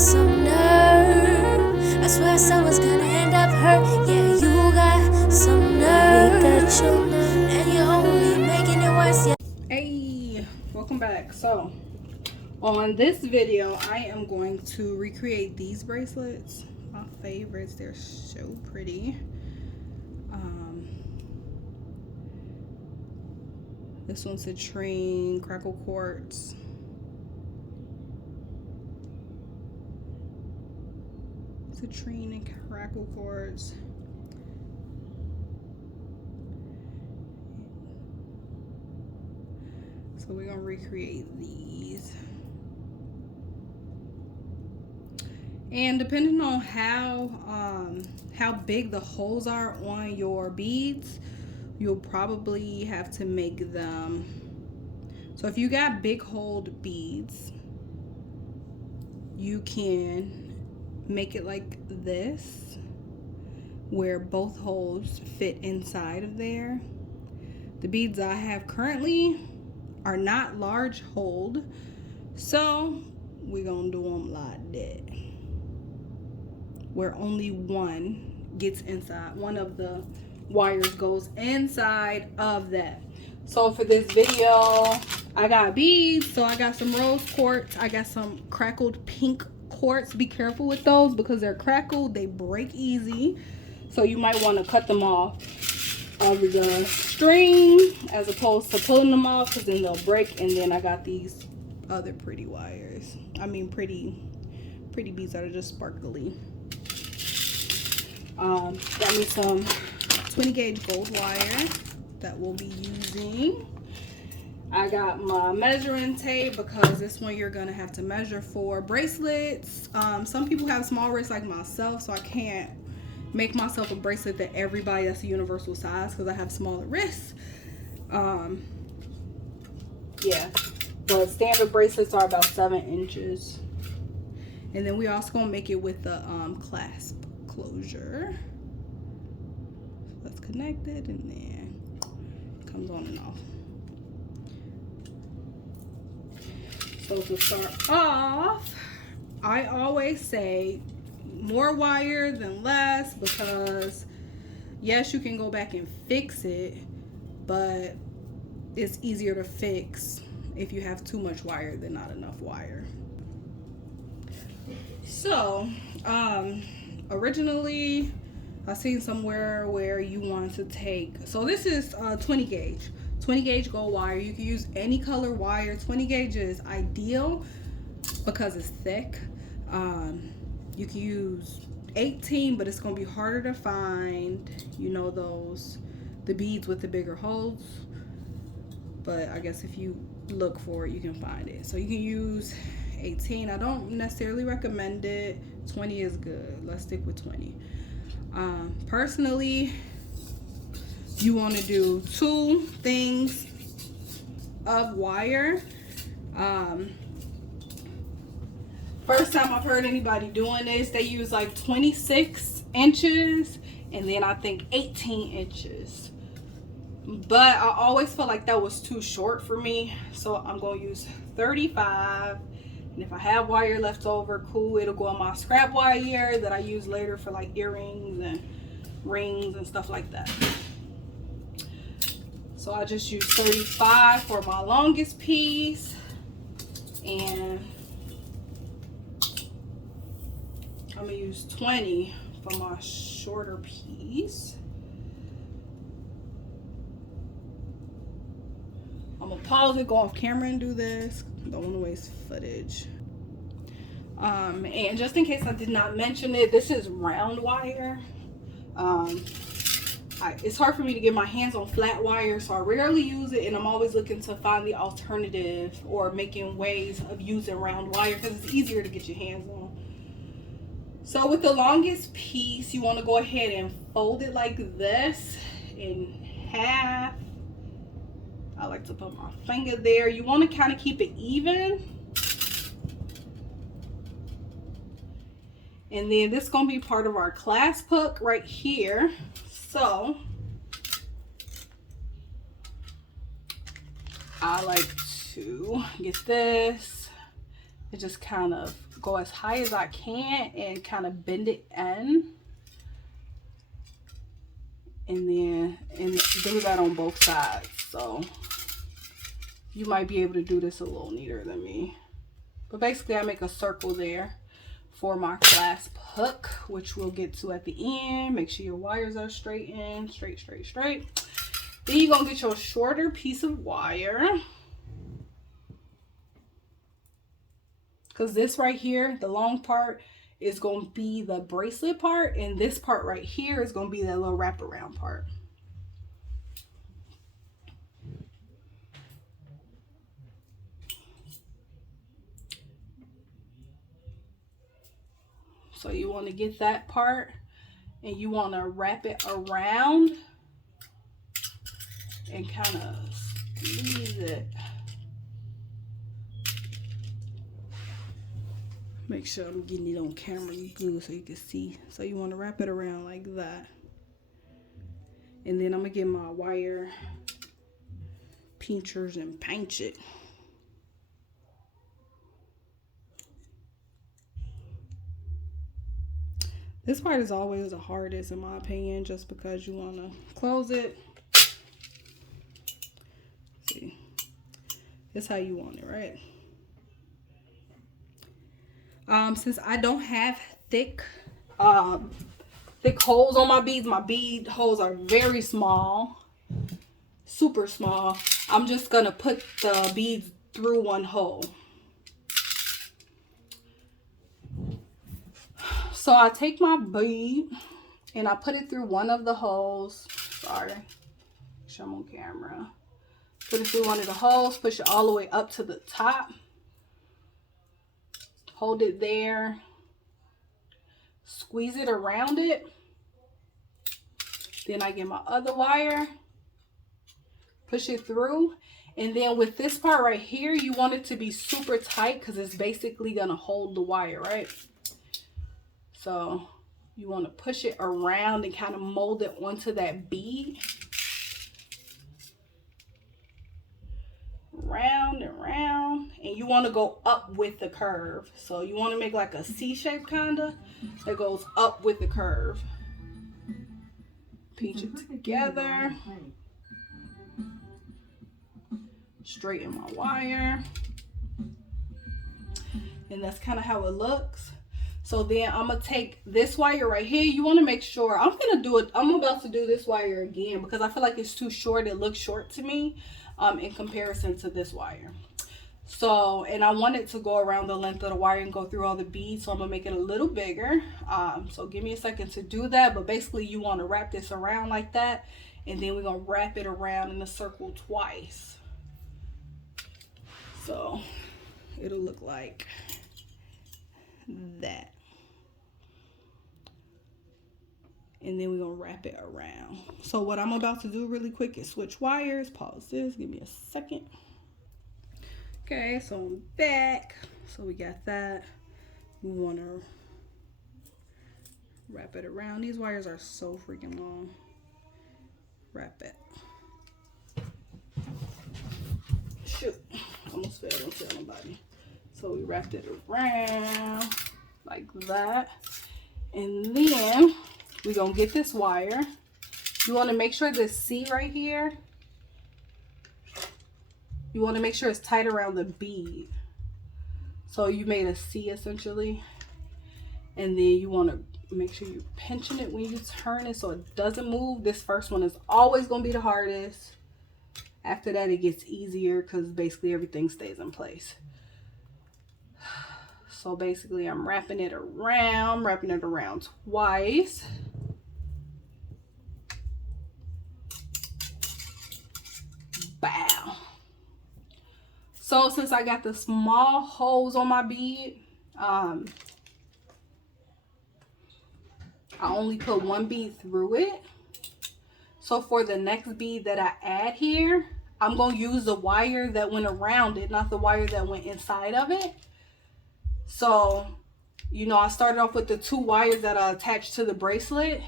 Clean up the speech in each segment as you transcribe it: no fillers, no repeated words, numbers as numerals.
some nerve. I swear someone's gonna end up hurt. Yeah, you got some nerve. We got your nerve, and you're only making it worse. Yeah. Hey, welcome back. So on this video I am going to recreate these bracelets, my favorites. They're so pretty. This one's citrine crackle quartz. Citrine and crackle quartz. So we're gonna recreate these. And depending on how big the holes are on your beads, you'll probably have to make them. So if you got big holed beads, you can make it like this, where both holes fit inside of there. The beads I have currently are not large holed, so we're gonna do them like that, where only one gets inside, one of the wires goes inside of that. So for this video I got beads. So I got some rose quartz, I got some crackled pink quartz. Be careful with those because they're crackled, they break easy, so you might want to cut them off of the string as opposed to pulling them off, because then they'll break. And then I got these other pretty wires, I mean pretty beads that are just sparkly. Got me some 20 gauge gold wire that we'll be using. I got my measuring tape because this one you're gonna have to measure for bracelets. Some people have small wrists like myself, so I can't make myself a bracelet that everybody that's a universal size because I have smaller wrists. Yeah, but standard bracelets are about 7 inches. And then we also gonna make it with the clasp closure. That's connected, and then it comes on and off. So to start off, I always say more wire than less, because yes, you can go back and fix it, but it's easier to fix if you have too much wire than not enough wire. So originally I seen somewhere where you want to take, so this is 20 gauge gold wire. You can use any color wire. 20 gauge is ideal because it's thick. You can use 18, but it's gonna be harder to find, you know, the beads with the bigger holes. But I guess if you look for it, you can find it. So you can use 18. I don't necessarily recommend it. 20 is good. Let's stick with 20. Personally, you want to do 2 things of wire. First time I've heard anybody doing this, they use like 26 inches and then I think 18 inches. But I always felt like that was too short for me, so I'm going to use 35. And if I have wire left over, cool, it'll go on my scrap wire that I use later for like earrings and rings and stuff like that. So I just use 35 for my longest piece, and I'm gonna use 20 for my shorter piece. I'm gonna pause it, go off camera and do this. Don't want to waste footage. And just in case I did not mention it, this is round wire. It's hard for me to get my hands on flat wire, so I rarely use it, and I'm always looking to find the alternative or making ways of using round wire because it's easier to get your hands on. So with the longest piece, you want to go ahead and fold it like this in half. I like to put my finger there. You want to kind of keep it even. And then this is going to be part of our clasp hook right here. So I like to get this and just kind of go as high as I can and kind of bend it in. And then do that on both sides. So you might be able to do this a little neater than me. But basically I make a circle there for my clasp hook, which we'll get to at the end. Make sure your wires are straight in, straight. Then you're gonna get your shorter piece of wire. Because this right here, the long part, is going to be the bracelet part, and this part right here is going to be that little wraparound part. So you want to get that part, and you want to wrap it around and kind of squeeze it. Make sure I'm getting it on camera good so you can see. So you want to wrap it around like that. And then I'm going to get my wire pinchers and pinch it. This part is always the hardest in my opinion, just because you want to close it. See, this is how you want it, right? Since I don't have thick holes on my beads, my bead holes are very small, super small. I'm just gonna put the beads through one hole. So I take my bead and I put it through one of the holes. Sorry, make sure I'm on camera. Put it through one of the holes, push it all the way up to the top. Hold it there, squeeze it around it. Then I get my other wire, push it through. And then with this part right here, you want it to be super tight because it's basically gonna hold the wire, right? So you want to push it around and kind of mold it onto that bead. Round and round, and you want to go up with the curve. So you want to make like a C shape kinda that goes up with the curve. Pinch it together. Straighten my wire. And that's kind of how it looks. So then I'm gonna take this wire right here. You want to make sure I'm about to do this wire again because I feel like it's too short. It looks short to me. In comparison to this wire. So, and I want it to go around the length of the wire and go through all the beads, so I'm gonna make it a little bigger. So give me a second to do that, but basically you want to wrap this around like that, and then we're gonna wrap it around in a circle twice. So it'll look like that. And then we're gonna wrap it around. So what I'm about to do really quick is switch wires. Pause this, give me a second. Okay, so I'm back. So we got that. We wanna wrap it around. These wires are so freaking long. Wrap it. Shoot, almost failed, don't tell nobody. So we wrapped it around like that. And then we're gonna get this wire. You wanna make sure this C right here, you wanna make sure it's tight around the bead. So you made a C essentially. And then you wanna make sure you're pinching it when you turn it so it doesn't move. This first one is always gonna be the hardest. After that, it gets easier because basically everything stays in place. So basically I'm wrapping it around twice. Bow. So since I got the small holes on my bead, I only put one bead through it. So for the next bead that I add here, I'm going to use the wire that went around it, not the wire that went inside of it. So, you know, I started off with the two wires that I attached to the bracelet.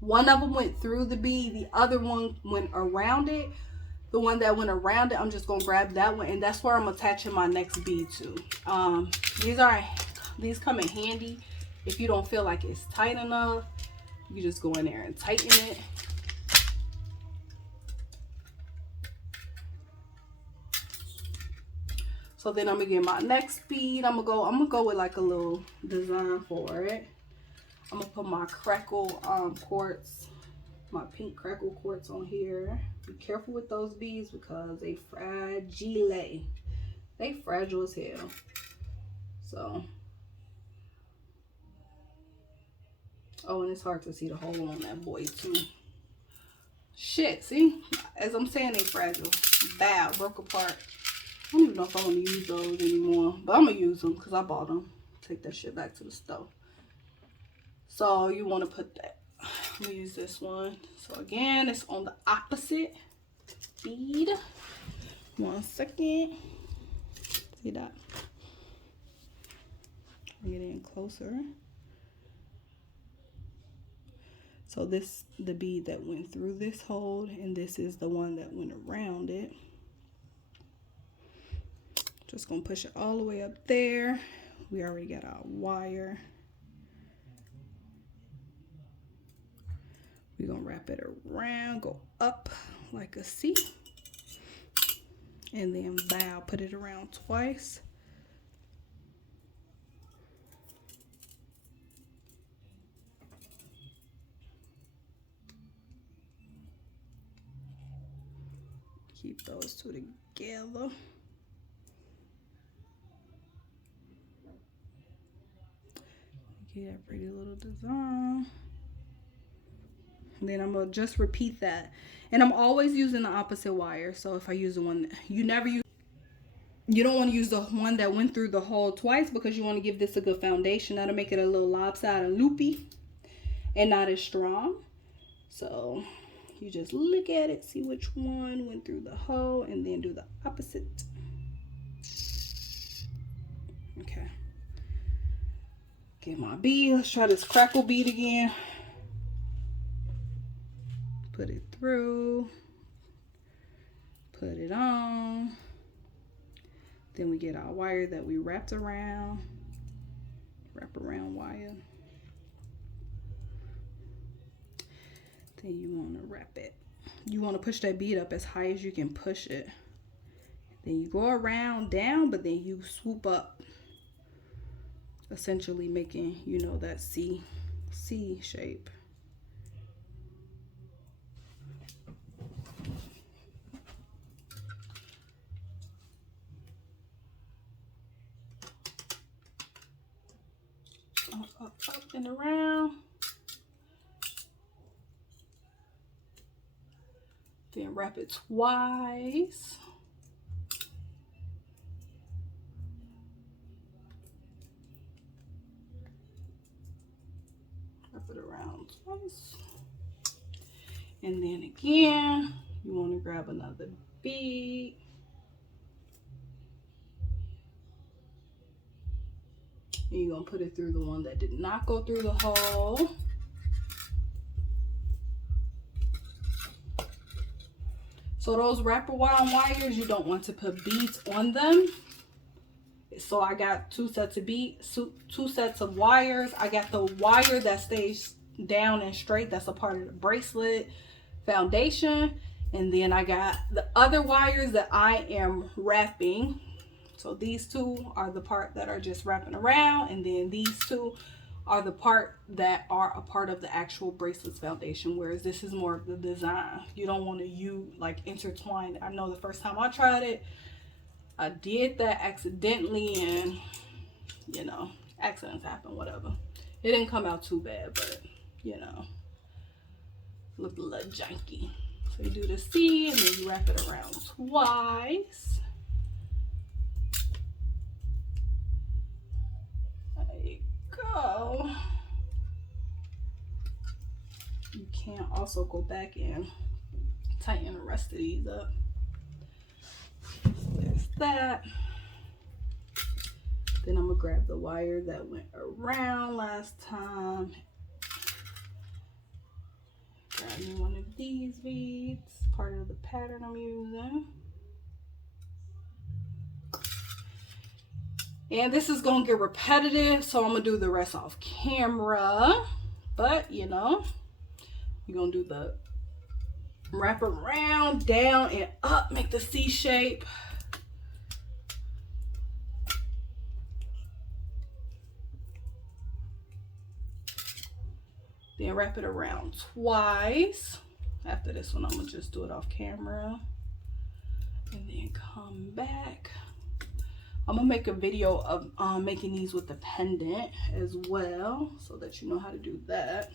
One of them went through the bead, the other one went around it. The one that went around it, I'm just going to grab that one, and that's where I'm attaching my next bead to. These are These come in handy if you don't feel like it's tight enough. You just go in there and tighten it. So then I'm gonna get my next bead. I'm gonna go with like a little design for it. I'm gonna put my crackle quartz, my pink crackle quartz on here. Be careful with those beads because they fragile. They fragile as hell. So, oh, and it's hard to see the hole on that boy too. Shit, see? As I'm saying, they fragile. Bow, broke apart. I don't even know if I'm gonna use those anymore, but I'm gonna use them because I bought them. Take that shit back to the store. So you want to put that. I'm gonna use this one. So again, it's on the opposite bead. 1 second. See that? Get in closer. So this the bead that went through this hole, and this is the one that went around it. Just gonna push it all the way up there. We already got our wire. We're gonna wrap it around, go up like a C, and then bow, put it around twice. Keep those two together. Get that pretty little design. And then I'm gonna just repeat that. And I'm always using the opposite wire. So if I use the one that you don't want to use the one that went through the hole twice, because you want to give this a good foundation. That'll make it a little lopsided and loopy and not as strong. So you just look at it, see which one went through the hole, and then do the opposite. Okay. Get my bead. Let's try this crackle bead again. Put it through. Put it on. Then we get our wire that we wrapped around. Wrap around wire. Then you want to wrap it. You want to push that bead up as high as you can push it. Then you go around down, but then you swoop up. Essentially making, you know, that C shape. Up and around. Then wrap it twice. Wrap it around twice. And then again, you want to grab another bead. And you're going to put it through the one that did not go through the hole. So those wraparound wires, you don't want to put beads on them. So I got 2 sets of beads, 2 sets of wires. I got the wire that stays down and straight. That's a part of the bracelet foundation. And then I got the other wires that I am wrapping. So these 2 are the part that are just wrapping around, and then these 2 are the part that are a part of the actual bracelets foundation, whereas this is more of the design. You don't want to like intertwine. I know the first time I tried it, I did that accidentally, and you know, accidents happen, whatever. It didn't come out too bad, but you know, looked a little janky. So you do the C, and then you wrap it around twice. Go. You can also go back and tighten the rest of these up. So there's that. Then I'm gonna grab the wire that went around last time. Grab me one of these beads, part of the pattern I'm using. And this is gonna get repetitive, so I'm gonna do the rest off camera. But you know, you're gonna do the wrap around, down, and up, make the C shape. Then wrap it around twice. After this one, I'm gonna just do it off camera. And then come back. I'm gonna make a video of making these with the pendant as well, so that you know how to do that.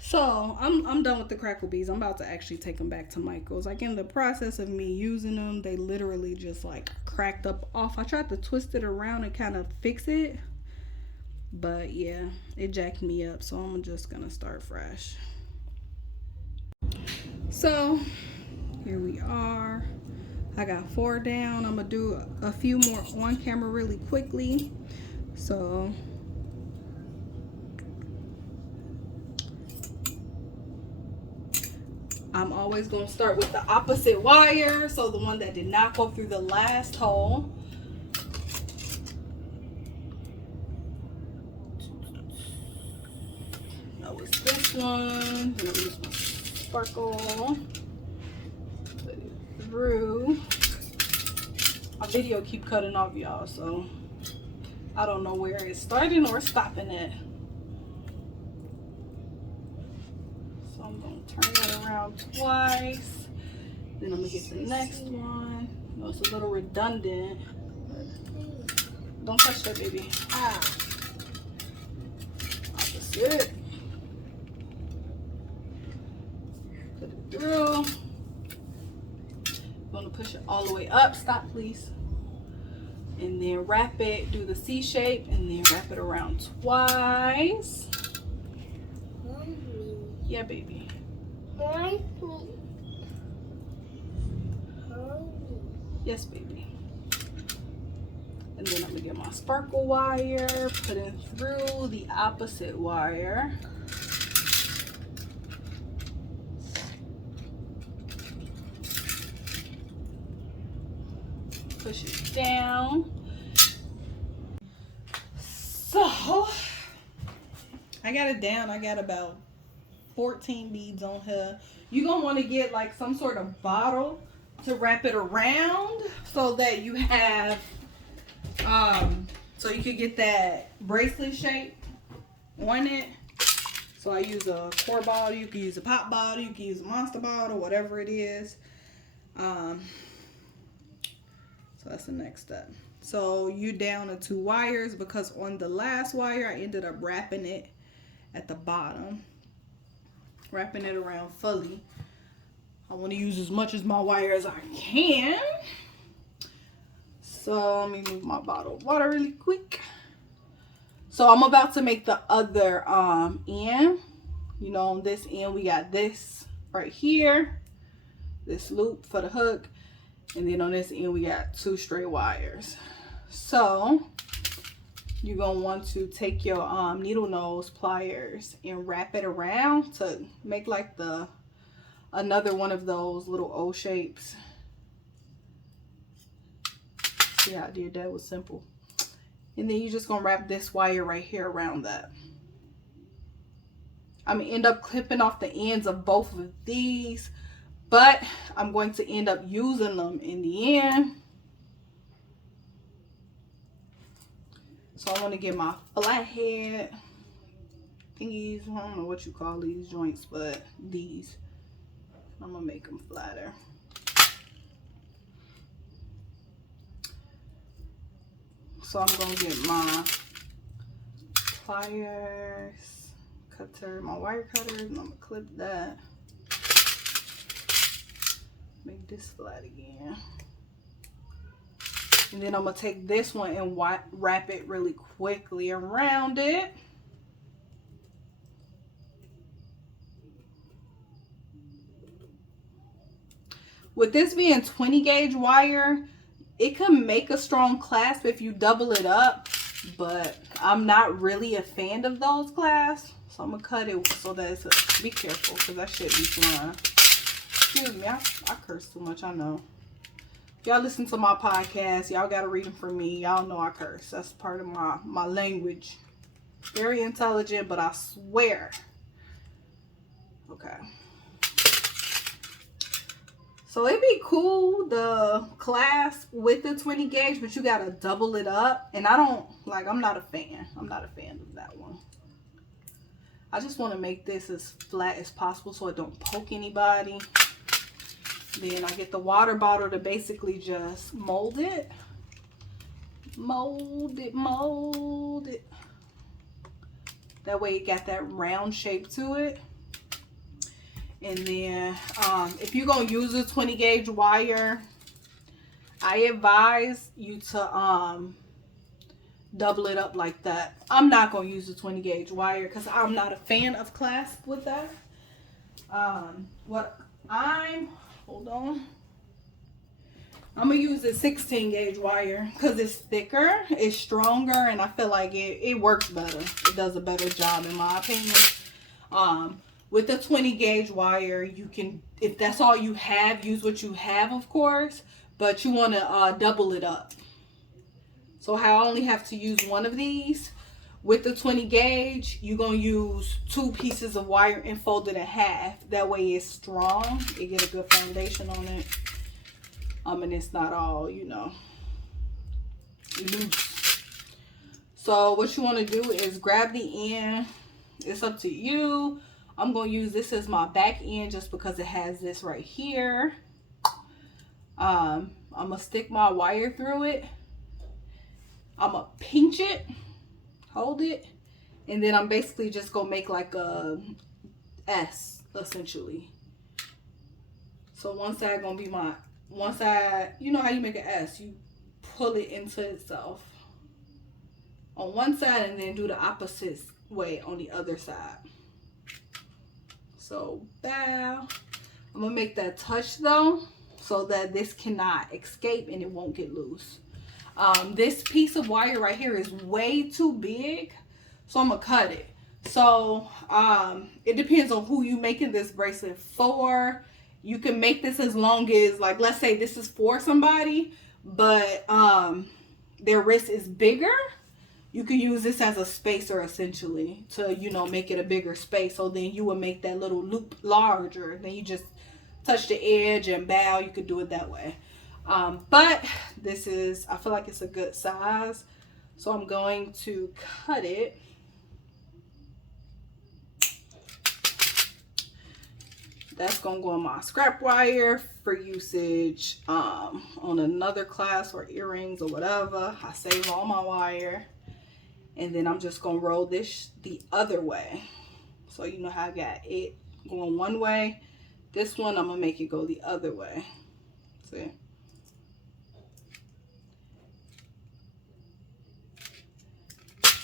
So I'm done with the crackle beads. I'm about to actually take them back to Michael's. Like, in the process of me using them, they literally just like cracked up off. I tried to twist it around and kind of fix it, but yeah, it jacked me up. So I'm just gonna start fresh. So here we are. I got 4 down. I'm gonna do a few more on camera really quickly. So I'm always gonna start with the opposite wire, so the one that did not go through the last hole. That was this one. Then I'm just gonna sparkle, put it through. My video keep cutting off, y'all, so I don't know where it's starting or stopping at. So I'm gonna turn that around twice. Then I'm gonna get the next one. I know it's a little redundant. Don't touch that, baby. Ah. Opposite. Put it through. I'm gonna push it all the way up. Stop, please. And then wrap it, do the C shape, and then wrap it around twice. Mommy. Yeah, baby. Mommy. Yes, baby. And then I'm gonna get my sparkle wire, put it through the opposite wire. Push it down. So I got it down. I got about 14 beads on her. You're gonna want to get like some sort of bottle to wrap it around, so that you have so you could get that bracelet shape on it. So I use a core bottle, you can use a pop bottle, you can use a monster bottle, whatever it is. So that's the next step. So you down to 2 wires, because on the last wire I ended up wrapping it at the bottom, wrapping it around fully. I want to use as much as my wire as I can. So let me move my bottle of water really quick. So I'm about to make the other end. You know, on this end we got this right here, this loop for the hook, and then on this end we got 2 straight wires. So you're gonna want to take your needle nose pliers and wrap it around to make like the another one of those little O shapes. See how I did that? Was simple. And then you're just gonna wrap this wire right here around that. I'm gonna end up clipping off the ends of both of these, but I'm going to end up using them in the end. So I want to get my flathead thingies. I don't know what you call these joints, but these. I'm gonna make them flatter. So I'm gonna get my pliers, cutter, my wire cutters, and I'm gonna clip that. Make this flat again. And then I'm gonna take this one and wrap it really quickly around it. With this being 20 gauge wire, it can make a strong clasp if you double it up, but I'm not really a fan of those clasps. So I'm gonna cut it so that it's be careful, because that shit be flying. Excuse me, I curse too much, I know. y'all listen to my podcast, y'all gotta read them from me. Y'all know I curse. That's part of my language. Very intelligent, but I swear. Okay. So it'd be cool, the clasp with the 20 gauge, but you gotta double it up. And I'm not a fan. I'm not a fan of that one. I just want to make this as flat as possible so it don't poke anybody. Then I get the water bottle to basically just mold it. Mold it. That way it got that round shape to it. And then if you're going to use a 20 gauge wire, I advise you to double it up like that. I'm not going to use a 20 gauge wire because I'm not a fan of clasp with that. Hold on. I'm going to use a 16 gauge wire because it's thicker, it's stronger, and I feel like it works better. It does a better job in my opinion. With the 20 gauge wire, you can, if that's all you have, use what you have, of course, but you want to double it up. So I only have to use one of these. With the 20 gauge, you're going to use 2 pieces of wire and fold it in half. That way it's strong. You get a good foundation on it. And it's not all, you know, loose. So what you want to do is grab the end. It's up to you. I'm going to use this as my back end just because it has this right here. I'm going to stick my wire through it. I'm going to pinch it, hold it, and then I'm basically just going to make like a S, essentially. So one side going to be one side, you know how you make an S, you pull it into itself on one side and then do the opposite way on the other side. So bow. I'm gonna make that touch though so that this cannot escape and it won't get loose. This piece of wire right here is way too big, so I'm gonna cut it. So it depends on who you making this bracelet for. You can make this as long as, like, let's say this is for somebody, but their wrist is bigger. You can use this as a spacer essentially to, you know, make it a bigger space. So then you will make that little loop larger. Then you just touch the edge and bow. You could do it that way. But this is, I feel like it's a good size. So I'm going to cut it. That's going to go on my scrap wire for usage on another class or earrings or whatever. I save all my wire. And then I'm just going to roll this the other way. So you know how I got it going one way. This one, I'm going to make it go the other way. See?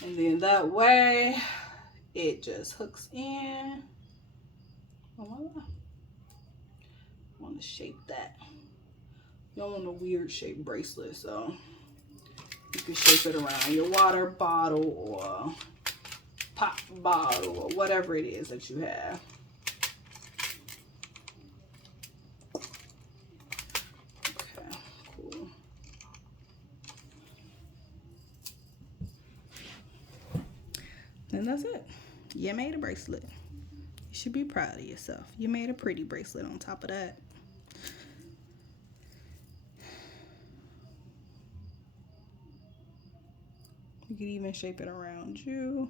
And then that way, it just hooks in. Voila. I want to shape that. You don't want a weird shaped bracelet, so you can shape it around your water bottle or pop bottle or whatever it is that you have. Okay, cool. And that's it. You made a bracelet. You should be proud of yourself. You made a pretty bracelet on top of that. You could even shape it around you.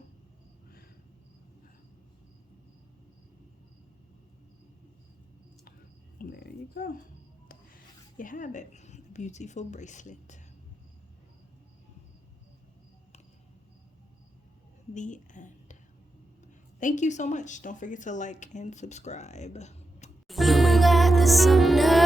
And there you go. You have it. A beautiful bracelet. The end. Thank you so much. Don't forget to like and subscribe. You got some nerve.